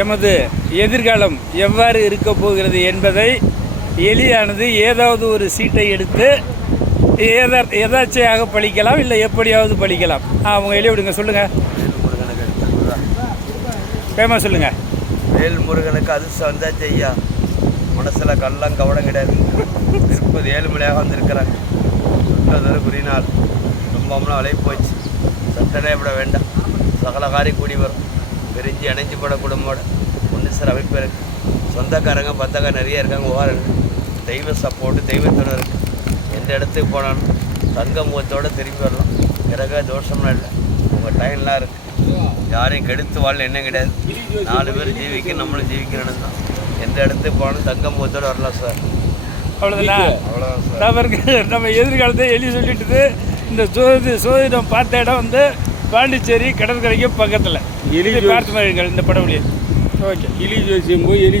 எமது எதிர்காலம் எவ்வாறு இருக்க போகிறது என்பதை எலியானது ஏதாவது ஒரு சீட்டை எடுத்து எதாச்சையாக பழிக்கலாம், இல்லை எப்படியாவது பழிக்கலாம். அவங்க எலி விடுங்க, சொல்லுங்கள். பேமா சொல்லுங்கள். வேல்முருகனுக்கு அதிர்ஷ்டம் வந்தாச்சு ஐயா. மனசில் கள்ளம் கவனம் கிடையாது. திருப்பதி 7 மணியாக வந்திருக்கிறாங்க. சுட்டதொரு குறிநாள் ரொம்பலாம் விலை போச்சு. சட்டனே விட வேண்டாம். சகலகாரி கூடி வரும். பிரிஞ்சு அணைஞ்சு போட குடும்போட முன்னிசர் அமைப்பு இருக்குது. சொந்தக்காரங்க பந்தக்கார நிறைய இருக்காங்க. ஓரங்க தெய்வ சப்போர்ட்டு தெய்வத்தோடு இருக்குது. எந்த இடத்துக்கு போனாலும் தங்க முகத்தோடு திரும்பி வரலாம். கிரக தோஷம்லாம் இல்லை. உங்கள் டைம்லாம் இருக்குது. யாரையும் கெடுத்து வாழ என்ன கிடையாது. 4 பேர் ஜீவிக்க நம்மளும் ஜீவிக்கிறோன்னு தான். எந்த இடத்துக்கு போனாலும் தங்க முகத்தோடு வரலாம் சார். அவ்வளோதான் சார். நம்ம எதிர்காலத்தை எலி சொல்லிட்டு இந்த சோதிடம் பார்த்த இடம் வந்து பாண்டிச்சேரி கடற்கரைக்கு பக்கத்தில். எலி பார்த்து மாதிரி இந்த படம். ஓகே. எலி ஜோசியம் போய் எலி